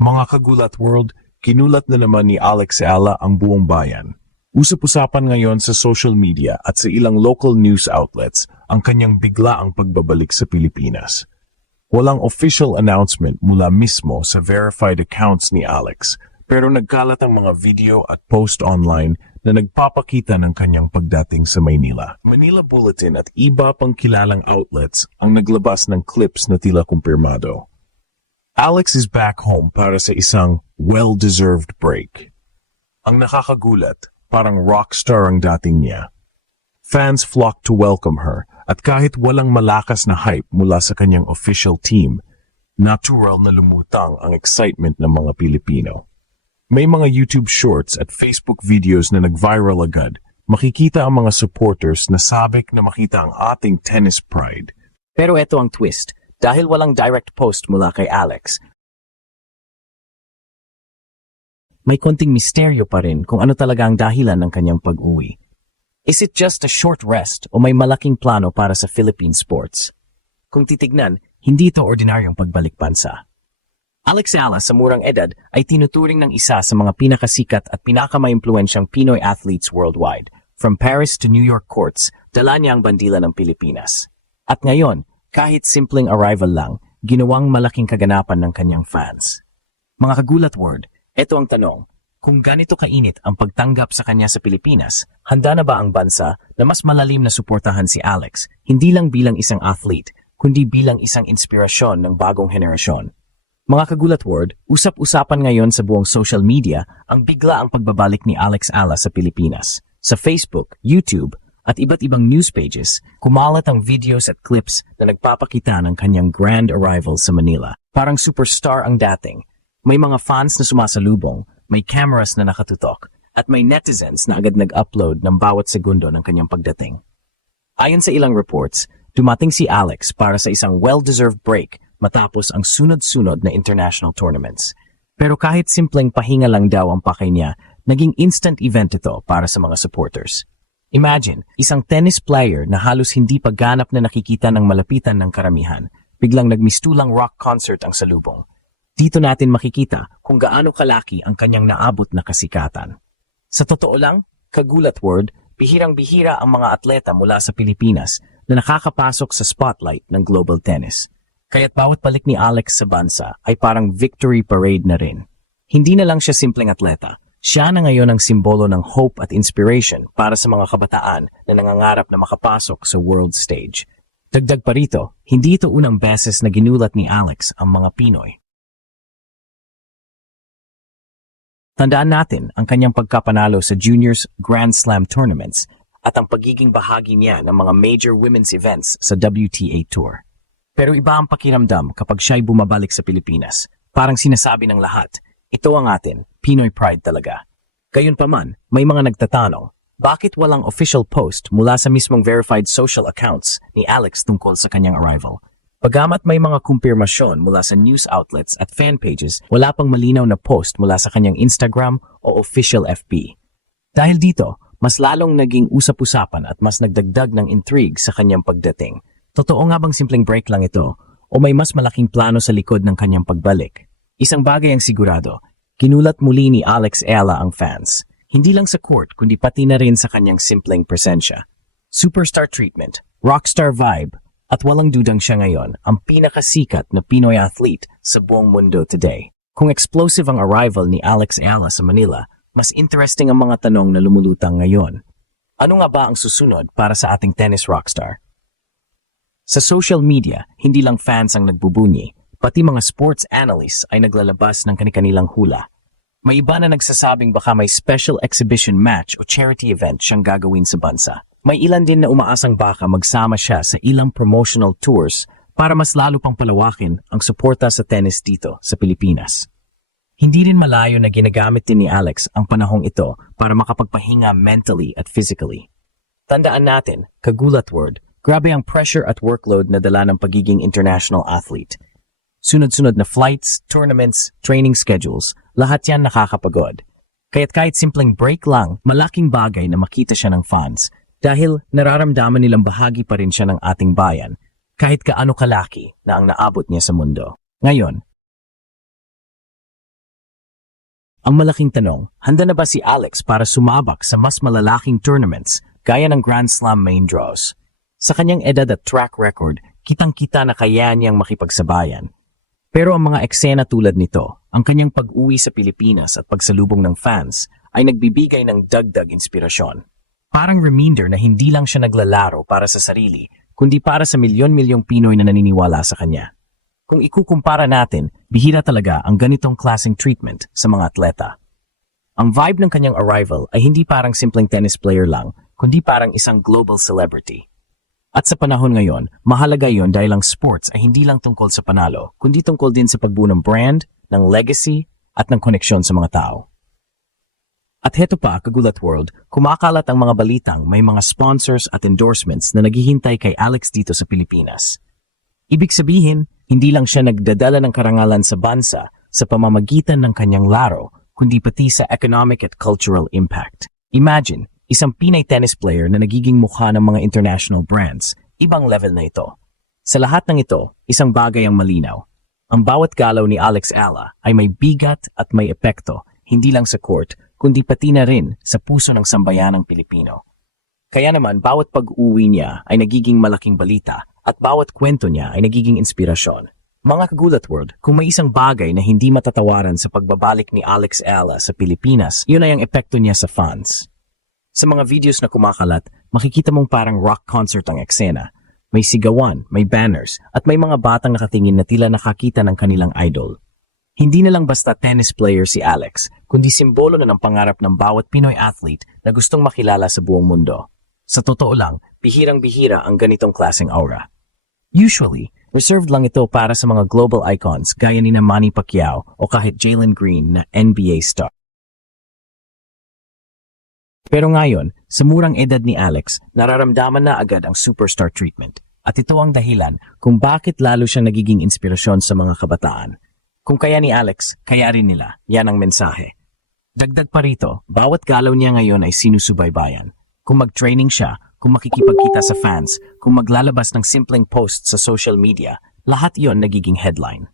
Mga kagulat world, kinulat na naman ni Alex Ayala ang buong bayan. Usap-usapan ngayon sa social media at sa ilang local news outlets ang kanyang biglaang pagbabalik sa Pilipinas. Walang official announcement mula mismo sa verified accounts ni Alex, pero nagkalat ang mga video at post online na nagpapakita ng kanyang pagdating sa Maynila. Manila Bulletin at iba pang kilalang outlets ang naglabas ng clips na tila kumpirmado. Alex is back home para sa isang well-deserved break. Ang nakakagulat, parang rockstar ang dating niya. Fans flocked to welcome her at kahit walang malakas na hype mula sa kanyang official team, natural na lumutang ang excitement ng mga Pilipino. May mga YouTube shorts at Facebook videos na nag-viral agad. Makikita ang mga supporters na sabik na makita ang ating tennis pride. Pero ito ang twist, dahil walang direct post mula kay Alex, may konting misteryo pa rin kung ano talaga ang dahilan ng kanyang pag-uwi. Is it just a short rest o may malaking plano para sa Philippine sports? Kung titignan, hindi ito ordinaryong pagbalik bansa. Alex Ayala sa murang edad ay tinuturing ng isa sa mga pinakasikat at pinakamaimpluwensyang Pinoy athletes worldwide. From Paris to New York courts, dala niya ang bandila ng Pilipinas. At ngayon, kahit simpleng arrival lang, ginawang malaking kaganapan ng kanyang fans. Mga kagulat word, ito ang tanong, kung ganito kainit ang pagtanggap sa kanya sa Pilipinas, handa na ba ang bansa na mas malalim na suportahan si Alex, hindi lang bilang isang athlete, kundi bilang isang inspirasyon ng bagong henerasyon? Mga kagulat word, usap-usapan ngayon sa buong social media ang bigla ang pagbabalik ni Alex Ayala sa Pilipinas. Sa Facebook, YouTube, at iba't ibang news pages, kumalat ang videos at clips na nagpapakita ng kanyang grand arrival sa Manila. Parang superstar ang dating. May mga fans na sumasalubong, may cameras na nakatutok, at may netizens na agad nag-upload ng bawat segundo ng kanyang pagdating. Ayon sa ilang reports, dumating si Alex para sa isang well-deserved break matapos ang sunod-sunod na international tournaments. Pero kahit simpleng pahinga lang daw ang pakay niya, naging instant event ito para sa mga supporters. Imagine, isang tennis player na halos hindi pa ganap na nakikita ng malapitan ng karamihan, biglang nagmistulang rock concert ang salubong. Dito natin makikita kung gaano kalaki ang kanyang naabot na kasikatan. Sa totoo lang, kagulat word, bihirang-bihira ang mga atleta mula sa Pilipinas na nakakapasok sa spotlight ng global tennis. Kaya't bawat balik ni Alex sa bansa ay parang victory parade na rin. Hindi na lang siya simpleng atleta. Siya na ngayon ang simbolo ng hope at inspiration para sa mga kabataan na nangangarap na makapasok sa world stage. Dagdag pa rito, hindi ito unang beses na ginulat ni Alex ang mga Pinoy. Tandaan natin ang kanyang pagkapanalo sa juniors Grand Slam tournaments at ang pagiging bahagi niya ng mga major women's events sa WTA Tour. Pero iba ang pakiramdam kapag siya'y bumabalik sa Pilipinas. Parang sinasabi ng lahat, ito ang atin, Pinoy pride talaga. Gayunpaman, may mga nagtatanong, bakit walang official post mula sa mismong verified social accounts ni Alex tungkol sa kanyang arrival? Bagamat may mga kumpirmasyon mula sa news outlets at fan pages, wala pang malinaw na post mula sa kanyang Instagram o official FB. Dahil dito, mas lalong naging usap-usapan at mas nagdagdag ng intrigue sa kanyang pagdating. Totoo nga bang simpleng break lang ito o may mas malaking plano sa likod ng kanyang pagbalik? Isang bagay ang sigurado, kinulat muli ni Alex Ayala ang fans. Hindi lang sa court kundi pati na rin sa kanyang simpleng presensya. Superstar treatment, rockstar vibe, at walang dudang siya ngayon ang pinakasikat na Pinoy athlete sa buong mundo today. Kung explosive ang arrival ni Alex Ayala sa Manila, mas interesting ang mga tanong na lumulutang ngayon. Ano nga ba ang susunod para sa ating tennis rockstar? Sa social media, hindi lang fans ang nagbubunyi, pati mga sports analysts ay naglalabas ng kanilang hula. May iba na nagsasabing baka may special exhibition match o charity event siyang gagawin sa bansa. May ilan din na umaasang baka magsama siya sa ilang promotional tours para mas lalo pang palawakin ang suporta sa tennis dito sa Pilipinas. Hindi rin malayo na ginagamit din ni Alex ang panahong ito para makapagpahinga mentally at physically. Tandaan natin, kagulat word, grabe ang pressure at workload na dala ng pagiging international athlete. Sunod-sunod na flights, tournaments, training schedules, lahat yan nakakapagod. Kaya't kahit simpleng break lang, malaking bagay na makita siya ng fans dahil nararamdaman nilang bahagi pa rin siya ng ating bayan kahit gaano kalaki na ang naabot niya sa mundo. Ngayon, Ang malaking tanong, handa na ba si Alex para sumabak sa mas malalaking tournaments gaya ng Grand Slam main draws? Sa kanyang edad at track record, kitang-kita na kaya niyang makipagsabayan. Pero ang mga eksena tulad nito, ang kanyang pag-uwi sa Pilipinas at pagsalubong ng fans, ay nagbibigay ng dagdag inspirasyon. Parang reminder na hindi lang siya naglalaro para sa sarili, kundi para sa milyon-milyong Pinoy na naniniwala sa kanya. Kung ikukumpara natin, bihira talaga ang ganitong klaseng treatment sa mga atleta. Ang vibe ng kanyang arrival ay hindi parang simpleng tennis player lang, kundi parang isang global celebrity. At sa panahon ngayon, mahalaga yon dahil ang sports ay hindi lang tungkol sa panalo, kundi tungkol din sa pagbuo ng brand, ng legacy, at ng koneksyon sa mga tao. At heto pa, Kagulat World, kumakalat ang mga balitang may mga sponsors at endorsements na naghihintay kay Alex dito sa Pilipinas. Ibig sabihin, hindi lang siya nagdadala ng karangalan sa bansa sa pamamagitan ng kanyang laro, kundi pati sa economic at cultural impact. Imagine, isang Pinay tennis player na nagiging mukha ng mga international brands, ibang level na ito. Sa lahat ng ito, isang bagay ang malinaw. Ang bawat galaw ni Alex Ala ay may bigat at may epekto, hindi lang sa court, kundi pati na rin sa puso ng sambayanang Pilipino. Kaya naman, bawat pag-uwi niya ay nagiging malaking balita at bawat kwento niya ay nagiging inspirasyon. Mga Kagulat World, kung may isang bagay na hindi matatawaran sa pagbabalik ni Alex Ala sa Pilipinas, yun ay ang epekto niya sa fans. Sa mga videos na kumakalat, makikita mong parang rock concert ang eksena. May sigawan, may banners, at may mga batang nakatingin na tila nakakita ng kanilang idol. Hindi na lang basta tennis player si Alex, kundi simbolo na ng pangarap ng bawat Pinoy athlete na gustong makilala sa buong mundo. Sa totoo lang, bihirang-bihira ang ganitong klaseng aura. Usually, reserved lang ito para sa mga global icons gaya ni na Manny Pacquiao o kahit Jalen Green na NBA star. Pero ngayon, sa murang edad ni Alex, nararamdaman na agad ang superstar treatment. At ito ang dahilan kung bakit lalo siyang nagiging inspirasyon sa mga kabataan. Kung kaya ni Alex, kaya rin nila. Yan ang mensahe. Dagdag pa rito, bawat galaw niya ngayon ay sinusubaybayan. Kung mag-training siya, kung makikipagkita sa fans, kung maglalabas ng simpleng post sa social media, lahat yon nagiging headline.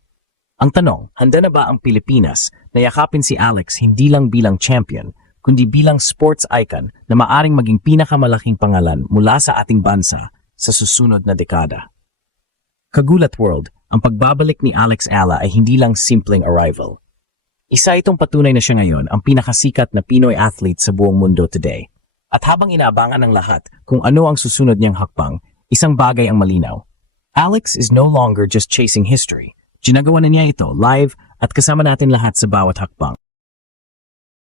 Ang tanong, handa na ba ang Pilipinas na yakapin si Alex hindi lang bilang champion, kundi bilang sports icon na maaring maging pinakamalaking pangalan mula sa ating bansa sa susunod na dekada? Kagulat World, ang pagbabalik ni Alex Ala ay hindi lang simpleng arrival. Isa itong patunay na siya ngayon ang pinakasikat na Pinoy athlete sa buong mundo today. At habang inaabangan ng lahat kung ano ang susunod niyang hakbang, isang bagay ang malinaw. Alex is no longer just chasing history. Ginagawa na niya ito live at kasama natin lahat sa bawat hakbang.